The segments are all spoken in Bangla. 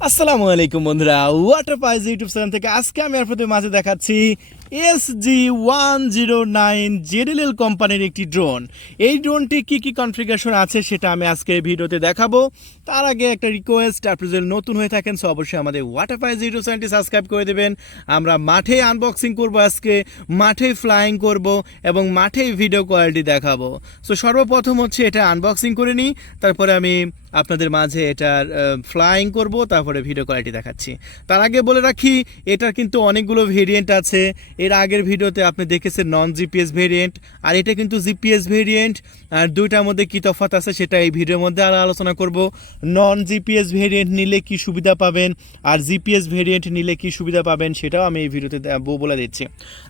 আসসালামু আলাইকুম বন্ধুরা ওয়াটার পাইজ ইউটিউব চ্যানেল থেকে আজকে আমি আপনাদের মাঝে দেখাচ্ছি S G one zero nine ZLL কোম্পানির একটি ড্রোন এই ড্রোনটি কি কি কনফিগারেশন আছে সেটা আমি আজকে ভিডিওতে দেখাবো। তার আগে একটা রিকোয়েস্ট আপনি যদি নতুন হয়ে থাকেন সো অবশ্যই আমাদের ওয়াটার পাইজ ইউটিউব চ্যানেলটি সাবস্ক্রাইব করে দেবেন। আমরা মাঠে আনবক্সিং করব আজকে, মাঠে ফ্লাইং করব এবং মাঠেই ভিডিও কোয়ালিটি দেখাবো। সো সর্বপ্রথম হচ্ছে এটা আনবক্সিং করে নিই, তারপরে আমি আপনাদের মাঝে এটার ফ্লাইং করব, তারপরে ভিডিও কোয়ালিটি দেখাচ্ছি। তার আগে বলে রাখি, এটার কিন্তু অনেকগুলো ভেরিয়েন্ট আছে। এর আগের ভিডিওতে আপনি দেখেছেন নন জিপিএস ভেরিয়েন্ট আর এটা কিন্তু জিপিএস ভেরিয়েন্ট আর দুইটার মধ্যে কী তফাৎ আছে সেটা এই ভিডিওর মধ্যে আরও আলোচনা করব। নন জিপিএস ভেরিয়েন্ট নিলে কি সুবিধা পাবেন, আর জিপিএস ভেরিয়েন্ট নিলে কি সুবিধা পাবেন সেটাও আমি এই ভিডিওতে বলে দিচ্ছি।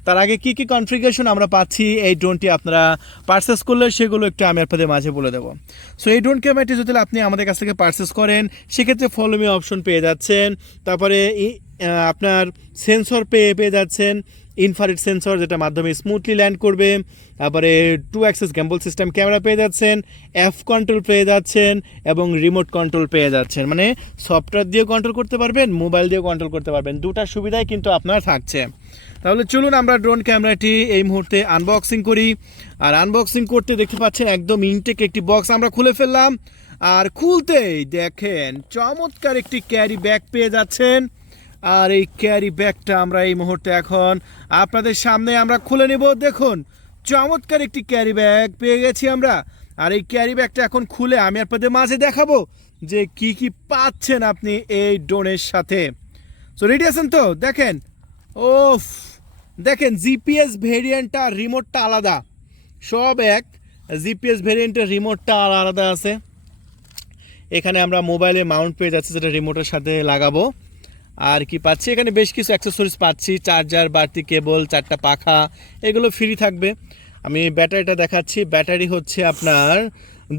তার আগে কি কি কনফিগারেশন আমরা পাচ্ছি এই ড্রোনটি আপনারা পারচেস করলে সেগুলো একটু আমি আপনাদের মাঝে বলে দেবো। সো এই ড্রোন ক্যামেরাটি যদি আপনি আমাদের কাছ থেকে পারচেস করেন, সেক্ষেত্রে ফলো মি অপশন পেয়ে যাচ্ছেন। তারপরে আপনার সেন্সর পেয়ে পেয়ে যাচ্ছেন। ইনফারেট সেন্সর যেটা মাধ্যমে স্মুথলি ল্যান্ড করবে, তারপরে two axis gimbal system camera পেয়ে যাচ্ছেন অ্যাপ কন্ট্রোল পেয়ে যাচ্ছেন, এবং রিমোট কন্ট্রোল পেয়ে যাচ্ছেন। মানে সফটওয়্যার দিয়েও কন্ট্রোল করতে পারবেন মোবাইল দিয়েও কন্ট্রোল করতে পারবেন। দুটার সুবিধাই কিন্তু আপনার থাকছে। তাহলে চলুন আমরা ড্রোন ক্যামেরাটি এই মুহূর্তে আনবক্সিং করি। আর আনবক্সিং করতে দেখতে পাচ্ছেন একদম ইনটেক একটি বক্স আমরা খুলে ফেললাম। আর খুলতেই দেখেন চমৎকার একটি ক্যারি ব্যাগ পেয়ে যাচ্ছেন। আর এই ক্যারি ব্যাগটা আমরা এই মুহূর্তে এখন আপনাদের সামনে আমরা খুলে নেব। দেখুন, চমৎকার একটি ক্যারি ব্যাগ পেয়ে গেছি আমরা। আর এই ক্যারি ব্যাগটা এখন খুলে আমি আপনাদের মাঝে দেখাবো যে কি কি পাচ্ছেন আপনি এই ড্রোনের সাথে। সো রেডি আছেন তো? দেখেন, ওফ, দেখেন জিপিএস ভেরিয়েন্টটা রিমোটটা আলাদা। সব এক জিপিএস ভেরিয়েন্টের রিমোটটা আলাদা আছে। এখানে আমরা মোবাইলে মাউন্ট পেয়ে যাচ্ছি, যেটা রিমোটের সাথে লাগাবো। আর কি পাচ্ছি? এখানে বেশ কিছু অ্যাক্সেসরিজ পাচ্ছি। চার্জার বাড়তি কেবল চারটা পাখা, এগুলো ফ্রি থাকবে। আমি ব্যাটারিটা দেখাচ্ছি। ব্যাটারি হচ্ছে আপনার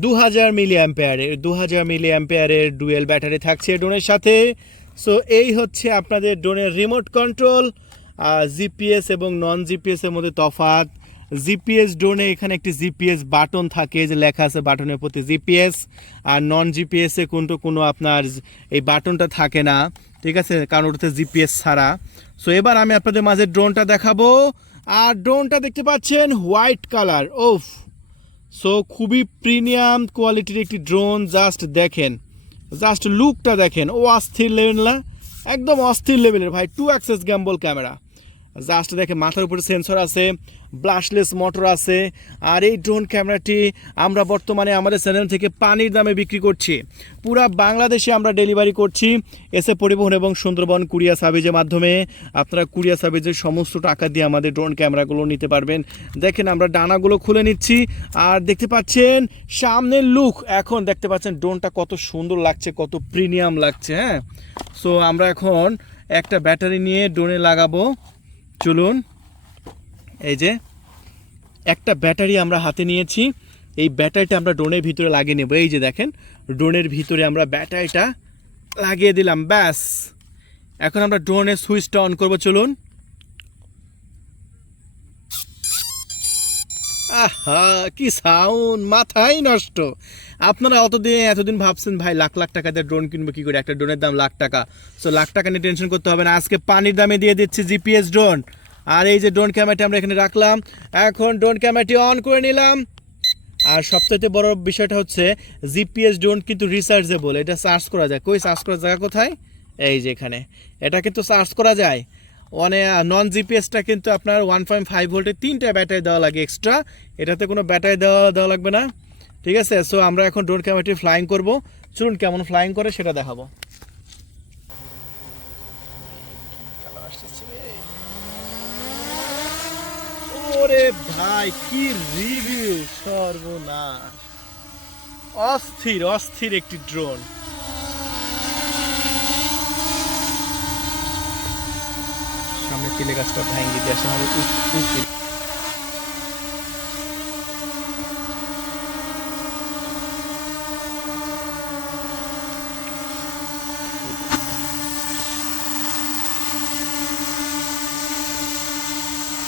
দু হাজার মিলি অ্যাম্পেয়ারের দু হাজার মিলি অ্যাম্পেয়ারের ডুয়েল ব্যাটারি থাকছে ড্রোনের সাথে। সো এই হচ্ছে আপনাদের ড্রোনের রিমোট কন্ট্রোল জিপিএস এবং নন জিপিএসের মধ্যে তফাৎ। জিপিএস ড্রোনে এখানে একটি জিপিএস বাটন থাকে, যে লেখা আছে বাটনের প্রতি জিপিএস আর নন জিপিএস এ কিন্তু কোনো আপনার এই বাটনটা থাকে না। ঠিক আছে? কারণ ওটাতে জিপিএস ছাড়া। সো এবার আমি আপনাদের মাঝে ড্রোনটা দেখাবো। আর ড্রোনটা দেখতে পাচ্ছেন হোয়াইট কালার ওফ সো খুবই প্রিমিয়াম কোয়ালিটির একটি ড্রোন জাস্ট দেখেন। জাস্ট লুকটা দেখেন। ও অস্থির লেভেল না। একদম অস্থির লেভেলের ভাই। Two axis gimbal camera just দেখে মাথার উপরে সেন্সর আছে ব্লাশলেস মোটর আছে, আর এই ড্রোন ক্যামেরাটি আমরা বর্তমানে আমাদের চ্যানেল থেকে পানির দামে বিক্রি করছি। পুরা বাংলাদেশে আমরা ডেলিভারি করছি এসে পরিবহন এবং সুন্দরবন কুরিয়া সার্ভিসের মাধ্যমে। আপনারা কুরিয়া সার্ভিসের সমস্ত টাকা দিয়ে আমাদের ড্রোন ক্যামেরাগুলো নিতে পারবেন। দেখেন আমরা ডানাগুলো খুলে নিচ্ছি, আর দেখতে পাচ্ছেন সামনের লুক এখন দেখতে পাচ্ছেন ড্রোনটা কত সুন্দর লাগছে, কত প্রিমিয়াম লাগছে হ্যাঁ? সো আমরা এখন একটা ব্যাটারি নিয়ে ড্রোনে লাগাবো। চলুন, এই যে একটা ব্যাটারি আমরা হাতে নিয়েছি। এই ব্যাটারিটা আমরা ড্রোনের ভিতরে লাগিয়ে নেব। এই যে দেখেন, ড্রোনের ভিতরে আমরা ব্যাটারিটা লাগিয়ে দিলাম, ব্যাস। এখন আমরা ড্রোনের সুইচটা অন করব, চলুন। আহা, কি সাউন্ড, মাথাই নষ্ট। আপনারা অতদিন, এতদিন ভাবছেন, ভাই, লাখ লাখ টাকা দিয়ে ড্রোন কিনবো, কি করে? একটা ড্রোনের দাম লাখ টাকা। সো লাখ টাকা নিয়ে টেনশন করতে হবে না। আজকে পানির দামে দিয়ে দিচ্ছি জিপিএস ড্রোন আর এই যে ড্রোন ক্যামেরাটি আমরা এখানে রাখলাম। এখন ড্রোন ক্যামেরাটি অন করে নিলাম। আর সবথেকে বড় বিষয়টা হচ্ছে জিপিএস ড্রোন কিন্তু রিসার্চেবল এটা সার্চ করা যায়। কই সার্চ করার জায়গা কোথায়? এই যে এখানে। এটা কিন্তু সার্চ করা যায়। মানে নন জিপিএসটা কিন্তু আপনার ওয়ান পয়েন্ট ফাইভ ভোল্টের তিনটা ব্যাটারি দেওয়া লাগে এক্সট্রা এটাতে কোনো ব্যাটারি দেওয়া দেওয়া লাগবে না। ঠিক আছে? সো আমরা এখন ড্রোন ক্যামেরাটি ফ্লাইং করব। চলুন কেমন ফ্লাইং করে সেটা দেখাবো। ওরে ভাই, কি রিভিউ সর্বনাশ। অস্থির অস্থির একটি ড্রোন সামনে তিলে গাছটা ভাঙ্গি দিয়ে আসলে আমাদের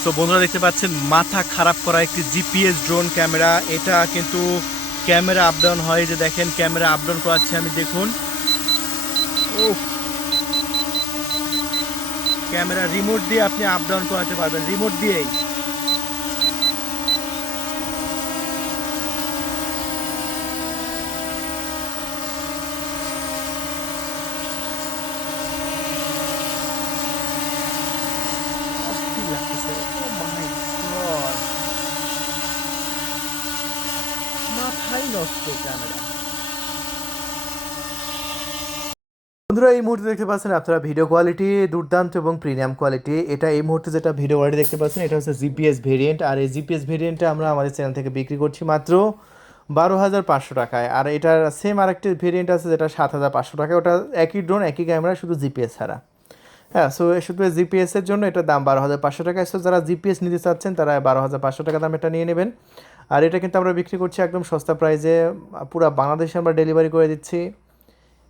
সো বন্ধুরা দেখতে পাচ্ছেন, মাথা খারাপ করা একটি জিপিএস ড্রোন ক্যামেরা। এটা কিন্তু ক্যামেরা আপডাউন হয়, যে দেখেন, ক্যামেরা আপডাউন করাচ্ছে, আমি দেখুন। ও ক্যামেরা রিমোট দিয়ে আপনি আপ ডাউন করাতে পারবেন রিমোট দিয়েই! মাথাই নষ্ট ক্যামেরা বন্ধুরা, এই মুহূর্তে দেখতে পাচ্ছেন আপনারা ভিডিও কোয়ালিটি দুর্দান্ত এবং প্রিমিয়াম কোয়ালিটি এটা এই মুহূর্তে যেটা ভিডিও কোয়ালিটি দেখতে পাচ্ছেন, এটা হচ্ছে জিপিএস ভেরিয়েন্ট আর এই জিপিএস ভেরিয়েন্টটা আমরা আমাদের চ্যানেল থেকে বিক্রি করছি মাত্র বারো হাজার পাঁচশো টাকায়। আর এটার সেম আরেকটি ভেরিয়েন্ট আছে যেটা সাত হাজার পাঁচশো টাকায়। ওটা একই ড্রোন একই ক্যামেরা শুধু জিপিএস ছাড়া। হ্যাঁ সো শুধু জিপিএসের জন্য এটার দাম বারো হাজার পাঁচশো টাকা সো যারা জিপিএস নিতে চাচ্ছেন, তারা বারো হাজার পাঁচশো টাকা দাম এটা নিয়ে নেবেন। আর এটা কিন্তু আমরা বিক্রি করছি একদম সস্তা প্রাইসে পুরো বাংলাদেশে আমরা ডেলিভারি করে দিচ্ছি।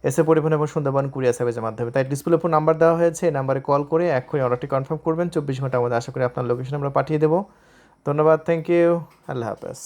এসে পরিবহন এবং সুন্দরবন কুরিয়ার সার্ভিসের মাধ্যমে। তাই ডিসপ্লে ফোন নাম্বার দেওয়া হয়েছে, এই নাম্বারে কল করে এক্ষুনি অর্ডারটি কনফার্ম করবেন। চব্বিশ ঘণ্টার মধ্যে আশা করি আপনার লোকেশন আমরা পাঠিয়ে দেবো। ধন্যবাদ থ্যাংক ইউ আল্লাহ হাফেজ।